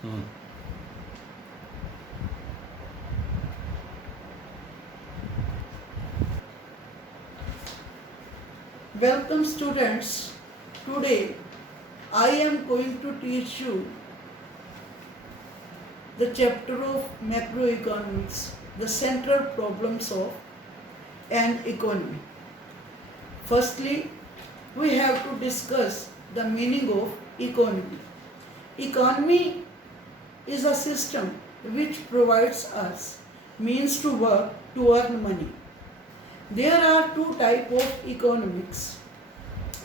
Hmm. Welcome students. Today I am going to teach you the chapter of macroeconomics, the central problems of an economy. Firstly, we have to discuss the meaning of economy. Economy is a system which provides us means to work to earn money. There are two types of economics.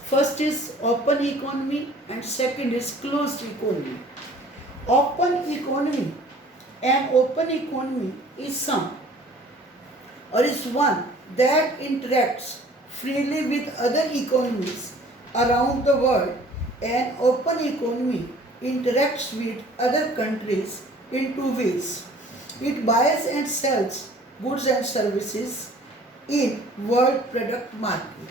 First is open economy and second is closed economy. Open economy, an open economy is some or is one that interacts freely with other economies around the world. An open economy interacts with other countries in two ways. It buys and sells goods and services in world product market.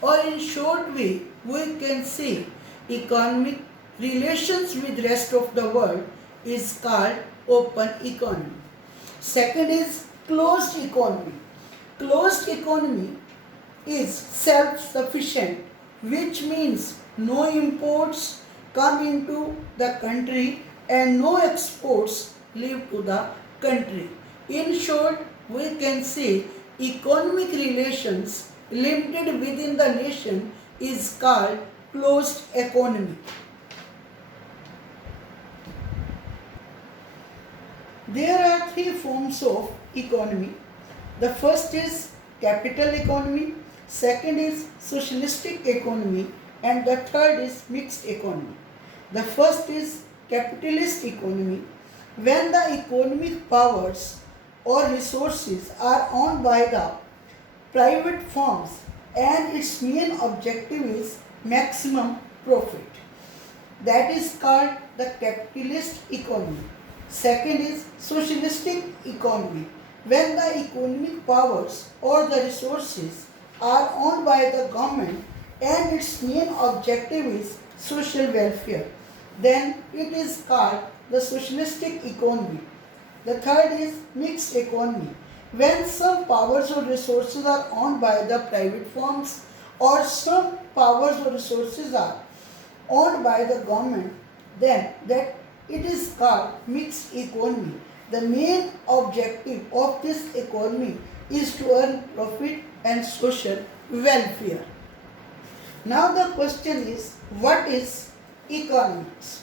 Or in short way, we can say economic relations with rest of the world is called open economy. Second is closed economy. Closed economy is self-sufficient, which means no imports come into the country and no exports leave to the country. In short, we can say economic relations limited within the nation is called closed economy. There are three forms of economy. The first is capital economy, second is socialistic economy, and the third is mixed economy. The first is capitalist economy. When the economic powers or resources are owned by the private firms and its main objective is maximum profit. That is called the capitalist economy. Second is socialistic economy. When the economic powers or the resources are owned by the government and its main objective is social welfare, then it is called the socialistic economy. The third is mixed economy. When some powers or resources are owned by the private firms or some powers or resources are owned by the government, then that it is called mixed economy. The main objective of this economy is to earn profit and social welfare. Now the question is, what is economics?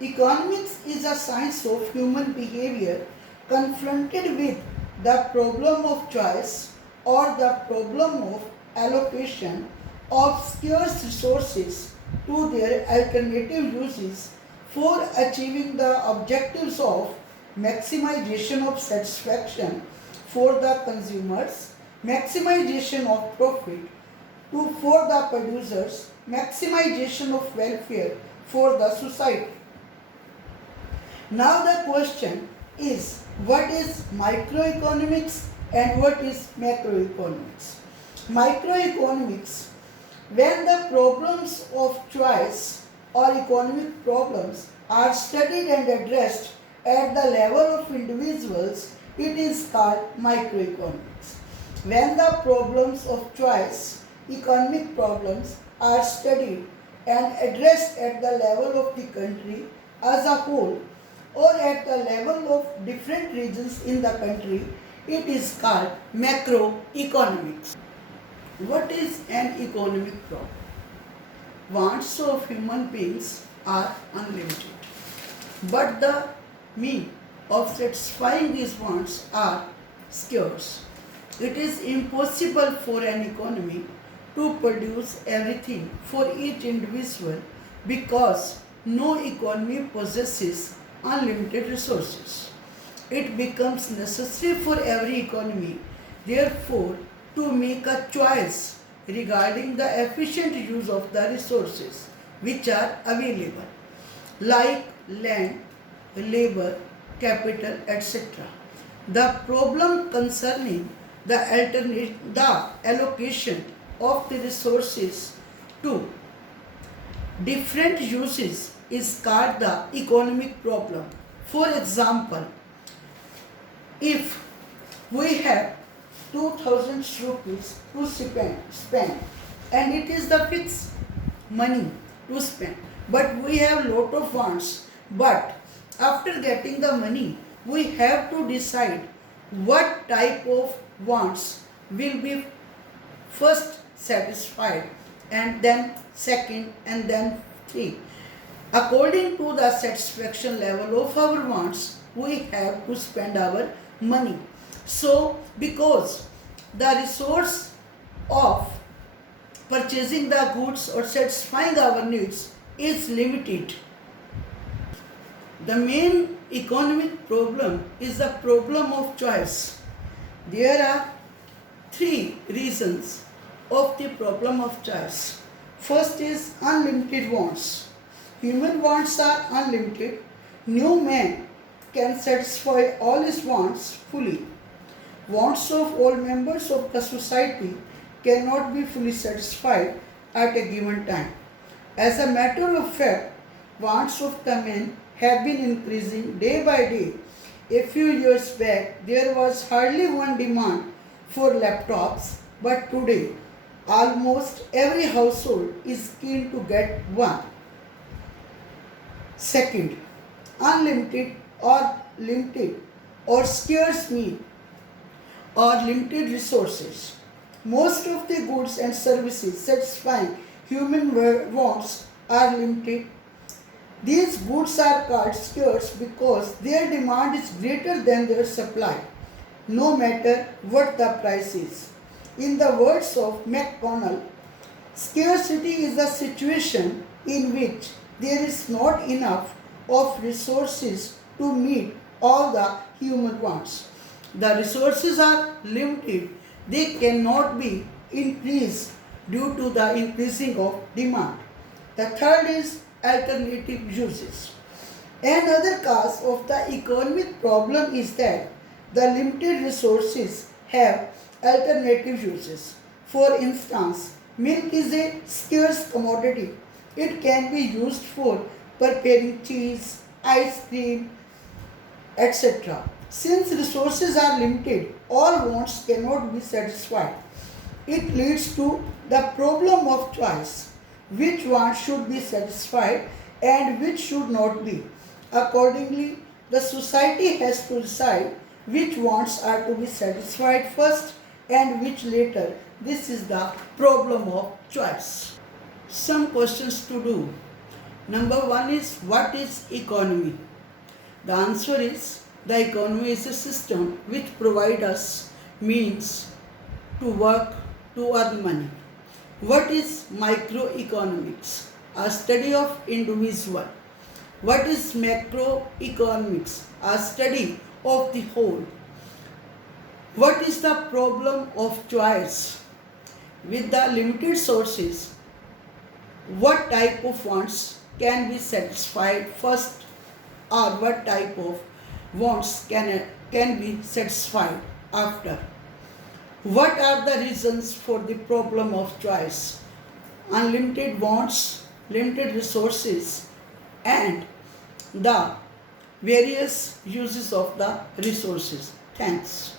Economics is a science of human behavior confronted with the problem of choice or the problem of allocation of scarce resources to their alternative uses for achieving the objectives of maximization of satisfaction for the consumers, maximization of profit for the producers, maximization of welfare for the society. Now the question is, what is microeconomics and what is macroeconomics? Microeconomics, when the problems of choice or economic problems are studied and addressed at the level of individuals, it is called microeconomics. When the problems of choice, economic problems are studied and addressed at the level of the country as a whole or at the level of different regions in the country, it is called macroeconomics. What is an economic problem? Wants of human beings are unlimited, but the means of satisfying these wants are scarce. It is impossible for an economy to produce everything for each individual because no economy possesses unlimited resources. It becomes necessary for every economy, therefore, to make a choice regarding the efficient use of the resources which are available, like land, labor, capital, etc. The problem concerning the allocation of the resources to different uses is called the economic problem. For example, if we have 2000 rupees to spend and it is the fixed money to spend, but we have lot of wants, but after getting the money we have to decide what type of wants will be first satisfied, and then second, and then three. According to the satisfaction level of our wants, we have to spend our money. So, because the resource of purchasing the goods or satisfying our needs is limited, the main economic problem is the problem of choice. There are three reasons of the problem of choice. First is unlimited wants. Human wants are unlimited. No man can satisfy all his wants fully. Wants of all members of the society cannot be fully satisfied at a given time. As a matter of fact, wants of the men have been increasing day by day. A few years back, there was hardly one demand for laptops, but today, almost every household is keen to get one. Second, unlimited or limited or scarce need or limited resources. Most of the goods and services satisfying human wants are limited. These goods are called scarce because their demand is greater than their supply, no matter what the price is. In the words of McConnell, scarcity is a situation in which there is not enough of resources to meet all the human wants. The resources are limited. They cannot be increased due to the increasing of demand. The third is alternative uses. Another cause of the economic problem is that the limited resources have alternative uses. For instance, milk is a scarce commodity. It can be used for preparing cheese, ice cream, etc. Since resources are limited, all wants cannot be satisfied. It leads to the problem of choice. Which wants should be satisfied and which should not be. Accordingly, the society has to decide which wants are to be satisfied first and which later. This is the problem of choice. Some questions to do. Number one is, what is economy? The answer is, the economy is a system which provides us means to work to earn money. What is microeconomics? A study of individual. What is macroeconomics? A study of the whole. What is the problem of choice? With the limited sources, what type of wants can be satisfied first, or what type of wants can be satisfied after? What are the reasons for the problem of choice? Unlimited wants, limited resources, and the various uses of the resources. Thanks.